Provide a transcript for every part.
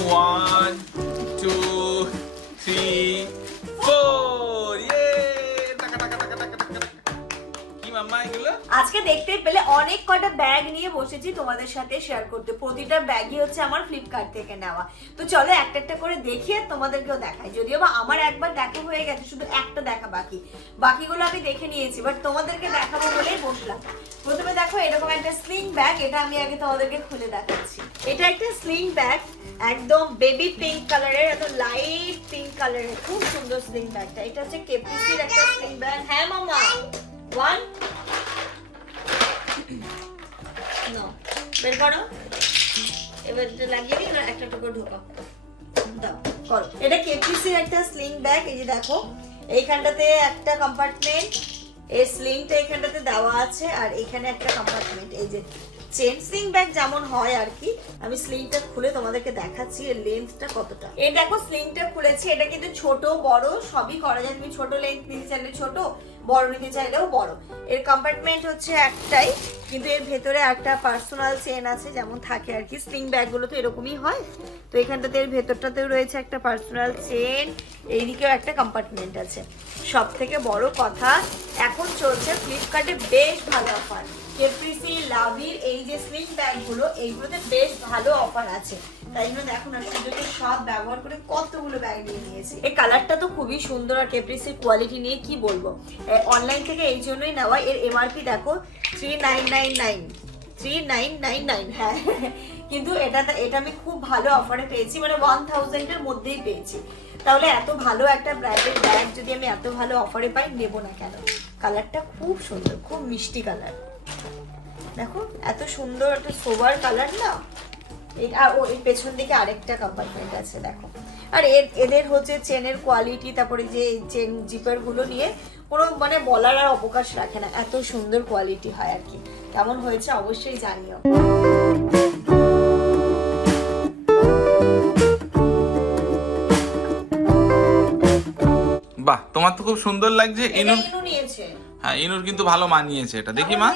One দেখতে পেলে অনেক কটা ব্যাগ নিয়ে বসেছি তোমাদের সাথে শেয়ার করতে। প্রতিটা ব্যাগই হচ্ছে আমার ফ্লিপকার্ট থেকে নেওয়া। তো চলো একটা একটা করে দেখিয়ে তোমাদেরকেও দেখাই। যদিও বা আমার একবার দেখা হয়ে গেছে, শুধু একটা দেখা বাকি। বাকিগুলো আমি দেখে নিয়েছি বাট তোমাদেরকে দেখাবো বলেই বসলাম। প্রথমে দেখো, এরকম একটা স্লিং ব্যাগ এটা আমি আগে তোমাদেরকে খুলে দেখাচ্ছি। এটা একটা স্লিং ব্যাগ একদম বেবি পিঙ্ক কালারের এত লাইট পিঙ্ক কালারের খুব সুন্দর স্লিং ব্যাগটা এটা হচ্ছে কেপিসির একটা স্লিং ব্যাগ হ্যাঁ মামা। ওয়ান নাও বের করো। এবার লাগিয়ে দিই একটা টুকরো ঢোকা দাও, করো। এটা কেপিসির একটা স্লিং ব্যাগ এই যে দেখো। এইখানটাতে একটা কম্পার্টমেন্ট এই স্লিংটা এখানটাতে দেওয়া আছে, আর এখানে একটা কম্পার্টমেন্ট এই যে চেন স্লিং ব্যাগ যেমন হয় আর কি, আমি স্লিংটা খুলে তোমাদেরকে দেখাচ্ছি, এর লেন্থটা কতটা। এই দেখো স্লিংটা খুলেছি, এটা কিন্তু ছোট, বড়, সবই করা যায়। তুমি ছোট লেন্থ নিতে চাইলে ছোট বড় নিতে চাইলেও বড়। এর কম্পার্টমেন্ট হচ্ছে একটাই, কিন্তু এর ভেতরে একটা পার্সোনাল চেন আছে, যেমন থাকে আর কি। স্লিং ব্যাগগুলো তো এরকমই হয়। তো এখানটাতে এর ভেতরটাতেও রয়েছে একটা পার্সোনাল চেন এইদিকেও একটা কম্পার্টমেন্ট আছে। সব থেকে বড় কথা, এখন চলছে ফ্লিপকার্টে বেশ ভালো অফার কেপ্রিসি লাভির, এই যে স্লিং ব্যাগগুলো এইগুলোতে বেশ ভালো অফার আছে। তাই জন্য দেখো না সুযোগে সব ব্যবহার করে কতগুলো ব্যাগ নিয়ে নিয়েছি। এই কালারটা তো খুবই সুন্দর আর কেপ্রিসির কোয়ালিটি নিয়ে কি বলব? অনলাইন থেকে এই জন্যই নেওয়া। এর এমআরপি দেখো three nine nine nine three nine nine nine হ্যাঁ। কিন্তু এটা এটা আমি খুব ভালো অফারে পেয়েছি মানে ওয়ান থাউজেন্ডের মধ্যেই পেয়েছি। তাহলে এত ভালো একটা ব্র্যান্ডের ব্যাগ যদি আমি এত ভালো অফারে পাই, নেব না কেন? কালারটা খুব সুন্দর, খুব মিষ্টি কালার দেখো এত সুন্দর একটা সোবার কালার না? আর ও এর পেছন দিকে আরেকটা কম্পার্টমেন্ট আছে দেখো। আর এর এদের হচ্ছে চেনের কোয়ালিটি তারপরে যে চেন জিপারগুলো নিয়ে কোনো মানে বলার আর অবকাশ রাখে না। এত সুন্দর কোয়ালিটি হয় আর কি। কেমন হয়েছে অবশ্যই জানিও। বাহ তোমার তো খুব সুন্দর লাগছে ইনুর নিয়েছে। হ্যাঁ ইনুর কিন্তু ভালো মানিয়েছে এটা। দেখি মা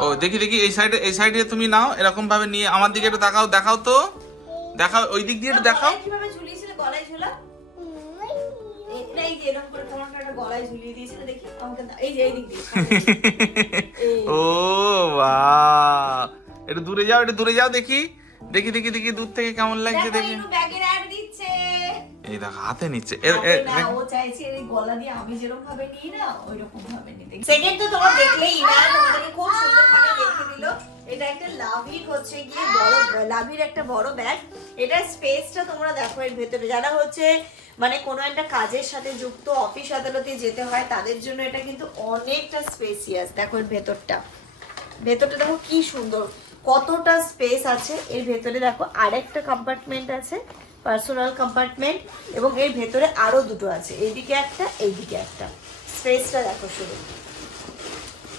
ও দেখি দেখি এই সাইডে এই সাইডে তুমি নাও এরকম ভাবে নিয়ে আমার দিকে একটু দেখাও দেখাও তো। দেখাও ওই দিক দিয়ে একটু দেখাও। কীভাবে ঝুলিয়েছিলে গলায় ঝোলা। ও বাহ। একটু দূরে যাও একটু দূরে যাও দেখি। দেখি দেখি দেখি দূর থেকে কেমন লাগছে দেখো, এই দেখো হাতে নিচ্ছে। এর আরে এর- না, দেখ- ও চাইছে এই গলা দিয়ে আমি যেরকম ভাবে নিই না ওইরকম ভাবে নিতে। সেকেন্ড তো তোমরা দেখলেই না তোমাদেরকে খুব সুন্দর ভাবে দেখে দিল। এটা একটা লাভির হচ্ছে গিয়ে বড় লাভির একটা বড় ব্যাগ এটা স্পেসটা তোমরা দেখো এর ভেতরে। যারা হচ্ছে মানে কোনো একটা কাজের সাথে যুক্ত অফিস আদালতে যেতে হয় তাদের জন্য এটা কিন্তু অনেকটা স্পেসিয়াস দেখো এর ভেতরটা। ভেতরটা দেখো কি সুন্দর। কতটা স্পেস আছে এর ভেতরে। দেখো আরেকটা কম্পার্টমেন্ট আছে। পার্সোনাল কম্পার্টমেন্ট এবং এর ভেতরে আরও দুটো আছে, এইদিকে একটা এইদিকে একটা। স্পেসটা দেখো শুধু।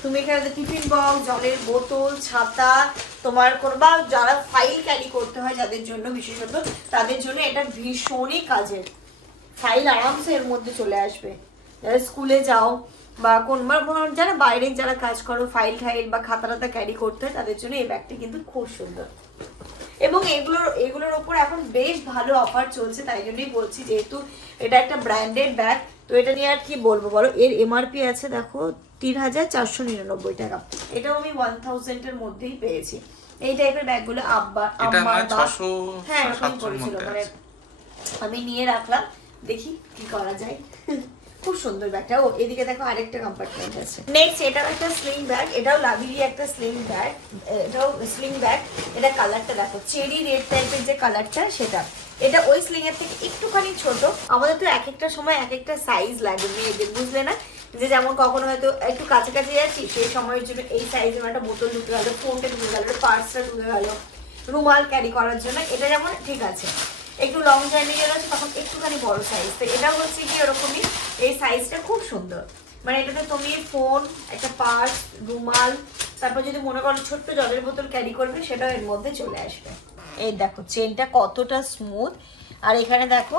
তুমি এখানে টিফিন বক্স জলের বোতল, ছাতা, তোমার কোনো বা যারা ফাইল ক্যারি করতে হয় যাদের জন্য বিশেষত, তাদের জন্য এটা ভীষণই কাজের। ফাইল আরামসে এর মধ্যে চলে আসবে। যারা স্কুলে যাও বা কোন যারা বাইরে যারা কাজ করো ফাইল টাইল বা খাতা টাতা ক্যারি করতে হয়, তাদের জন্য এই ব্যাগটি কিন্তু খুব সুন্দর। এবং এগুলোর এগুলোর ওপর এখন বেশ ভালো অফার চলছে তাই জন্যই বলছি যেহেতু এটা একটা ব্র্যান্ডেড ব্যাগ তো এটা নিয়ে আর কি বলব বলো? এর এমআরপি আছে দেখো তিন হাজার চারশো নিরানব্বই টাকা। এটাও আমি ওয়ান থাউজেন্ডের মধ্যেই পেয়েছি। এই টাইপের ব্যাগগুলো আব্বা এটা আম্মার বা ছশো হ্যাঁ এরকমই পড়েছিল মধ্যে মানে আমি নিয়ে রাখলাম দেখি কি করা যায়। খুব সুন্দর ব্যাগটা। ও, এদিকে দেখো আরেকটা কম্পার্টমেন্ট আছে। নেক্সট এটাও একটা স্লিং ব্যাগ এটাও লাভিরি একটা স্লিং ব্যাগ এটাও স্লিং ব্যাগ এটা কালারটা দেখো চেরি রেড টাইপের যে কালারটা সেটা। এটা ওই স্লিং এর থেকে একটুখানি ছোট। আমাদের তো এক একটা সময় এক একটা সাইজ লাগে মেয়েদের, বুঝলে না? যে যেমন কখনো হয়তো একটু কাছাকাছি যাচ্ছি, সেই সময়ের জন্য এই সাইজের একটা বোতল ঢুকে গেলো ফোনটা ঢুকে গেলো পার্সটা ঢুকে গেলো, রুমাল ক্যারি করার জন্য। এটা যেমন ঠিক আছে। একটু লং জার্নি গেলে তখন একটুখানি বড় সাইজ তো এটা হচ্ছে কি ওরকমই, এই সাইজটা খুব সুন্দর। মানে এটাতে তুমি ফোন একটা পার্স রুমাল, তারপর যদি মনে করো ছোট্ট জলের বোতল ক্যারি করবে, সেটাও এর মধ্যে চলে আসবে। এই দেখো চেনটা কতটা স্মুথ আর এখানে দেখো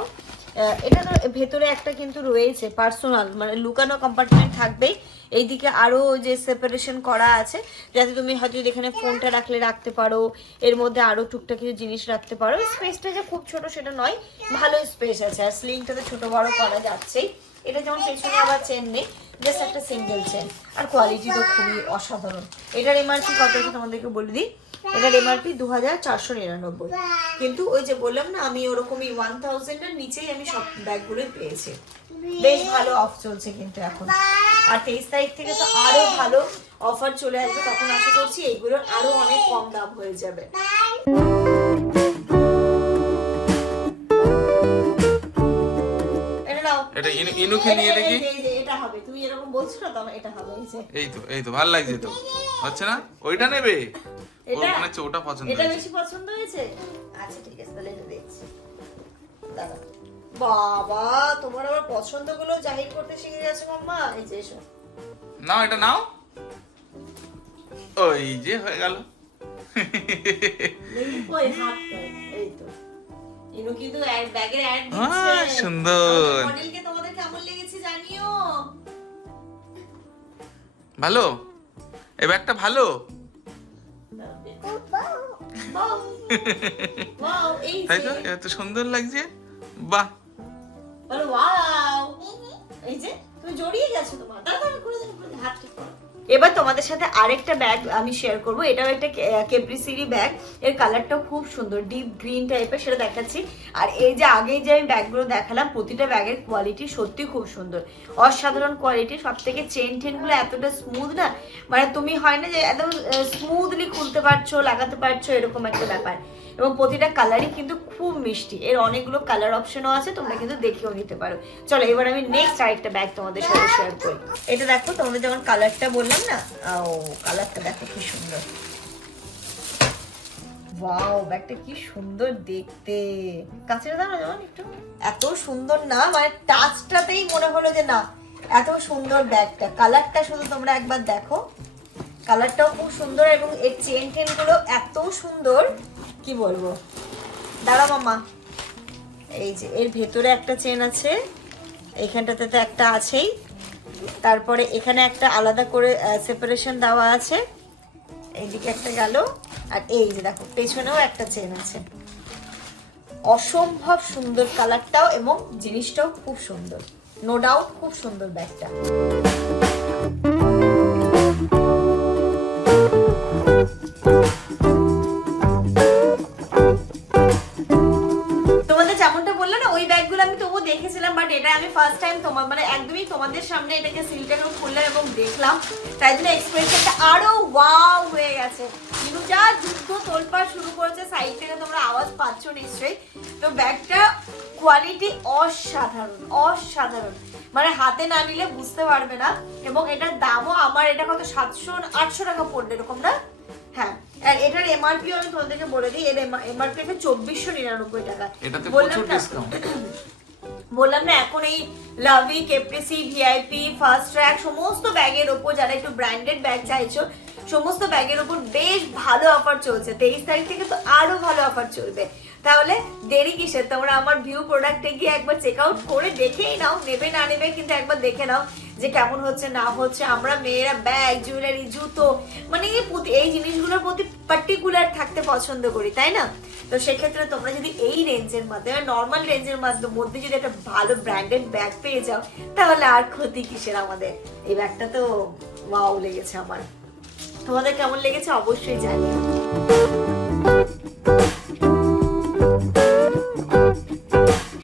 এটা তো ভেতরে একটা কিন্তু রয়েছে পার্সোনাল মানে লুকানো কম্পার্টমেন্ট থাকবেই। এইদিকে আরও যে সেপারেশন করা আছে, যাতে তুমি হয়তো এখানে ফোনটা রাখলে রাখতে পারো, এর মধ্যে আরও টুকটাক কিছু জিনিস রাখতে পারো। স্পেসটা যে খুব ছোট সেটা নয়, ভালো স্পেস আছে। আর স্লিংটা তো ছোটো বড় করা যাচ্ছেই। এটা যেমন পেছনে আবার চেন নেই জাস্ট একটা সিঙ্গেল চেন আর কোয়ালিটি তো খুবই অসাধারণ। এটার এমআরপি কত আছে তোমাদেরকে বলে দিই? এটার এমআরপি দু হাজার চারশো নিরানব্বই। কিন্তু ওই যে বললাম না, আমি ওরকমই ওয়ান থাউজেন্ডের নিচেই আমি সব ব্যাগগুলোই পেয়েছি। বেশ ভালো অফ চলছে কিন্তু এখন। আর তেইশ তারিখ থেকে তো আরও ভালো অফার চলে আসবে, তখন আশা করছি এইগুলোর আরও অনেক কম দাম হয়ে যাবে। এটা ইনু- ইনুকে নিয়ে দেখি। এটা হবে। তুমি এরকম বলছো তো এটা হবে এই যে। এই তো এই তো ভালো লাগছে তো। হচ্ছে না? ওইটা নেবে? ওর মনে হচ্ছে ওটা পছন্দ এটা বেশি পছন্দ হয়েছে? আচ্ছা ঠিক আছে তাহলে এটা দেখছি। বাবা তোমার আবার পছন্দগুলো জাহির করতে শিখে গেছো মাম্মা? এই যে এসো। নাও এটা নাও। ওই যে হয়ে গেল। দেখি কই হাত এই তো। ইনু কিন্তু ব্যাগের অ্যাড দিচ্ছে। সুন্দর। মডেলকে তোমাদের কেমন লেগেছে জানিও। ভালো? এই ব্যাগটা ভালো? তাই তো? এত সুন্দর লাগছে। বাহ। এই যে তুমি জড়িয়ে গেছো তোমার। দাঁড়াও আমি করে দিই হাত ঠিক করো। এবার তোমাদের সাথে আরেকটা ব্যাগ আমি শেয়ার করব। এটাও একটা কেপ্রিসিরি ব্যাগ এর কালারটাও খুব সুন্দর ডিপ গ্রিন টাইপের সেটা দেখাচ্ছি। আর এই যে আগে যে আমি ব্যাগগুলো দেখালাম, প্রতিটা ব্যাগের কোয়ালিটি সত্যি খুব সুন্দর। অসাধারণ কোয়ালিটি সব থেকে চেন টেনগুলো এতটা স্মুথ না মানে তুমি হয় না যে একদম স্মুথলি খুলতে পারছ, লাগাতে পারছ, এরকম একটা ব্যাপার। এবং প্রতিটা কালারই কিন্তু খুব মিষ্টি। এর অনেকগুলো কালার অপশনও আছে, তোমরা কিন্তু দেখেও নিতে পারো। চলো, এবার আমি নেক্সট আরেকটা ব্যাগ তোমাদের সাথে শেয়ার করি। এটা দেখো, তোমাদের যেমন কালারটা বললাম না, ও কালারটা দেখো কি সুন্দর। ওয়াও ব্যাগটা কি সুন্দর দেখতে। কাছে দাও যেমন একটু। এত সুন্দর না মানে টাচটাতেই মনে হলো যে না, এত সুন্দর ব্যাগটা কালারটা শুধু তোমরা একবার দেখো। কালারটাও খুব সুন্দর এবং এর চেন টেনগুলো এত সুন্দর। কি বলব? দাঁড়া মামা এই যে, এর ভেতরে একটা চেন আছে এইখানটাতে তো একটা আছেই। তারপরে এখানে একটা আলাদা করে সেপারেশন দেওয়া আছে। এইদিকে একটা গেল, আর এই যে দেখো, পেছনেও একটা চেন আছে। অসম্ভব সুন্দর কালারটাও এবং জিনিসটাও খুব সুন্দর। নো ডাউট খুব সুন্দর ব্যাগটা। ওয়াও হয়ে গেছে। কিন্তু যা যুদ্ধ তোলপাড় শুরু করেছে সাইড থেকে তোমরা আওয়াজ পাচ্ছ নিশ্চয়ই। তো ব্যাগটা কোয়ালিটি অসাধারণ অসাধারণ। মানে হাতে না নিলে বুঝতে পারবে না। এবং এটার দামও আমার এটা কত? সাতশো আটশো টাকা পড়বে এরকম না? হ্যাঁ আর এটার এমআরপি আমি তোমাদেরকে বলে দিই। এর এমআরপি আছে চব্বিশশো নিরানব্বই টাকা। বললাম না? বললাম না এখন এই লাভি কেপ্রিসি ভিআইপি ফার্স্ট ট্র্যাক সমস্ত ব্যাগের ওপর যারা একটু ব্র্যান্ডেড ব্যাগ চাইছো সমস্ত ব্যাগের ওপর বেশ ভালো অফার চলছে। তেইশ তারিখ থেকে তো আরও ভালো অফার চলবে। তাহলে দেরি কিসের? তোমরা আমার ভিউ প্রোডাক্টে গিয়ে একবার চেক আউট করে দেখেই নাও। নেবে না নেবে কিন্তু একবার দেখে নাও যে কেমন হচ্ছে, না হচ্ছে। আমরা মেয়েরা ব্যাগ জুয়েলারি জুতো মানে এই জিনিসগুলোর প্রতি পার্টিকুলার থাকতে পছন্দ করি, তাই না? তো সেক্ষেত্রে তোমরা যদি এই রেঞ্জের মাধ্যমে নর্মাল রেঞ্জের মাধ্যমে মধ্যে যদি একটা ভালো ব্র্যান্ডেড ব্যাগ পেয়ে যাও, তাহলে আর ক্ষতি কিসের আমাদের? এই ব্যাগটা তো ওয়াও লেগেছে আমার। তোমাদের কেমন লেগেছে অবশ্যই জানিও।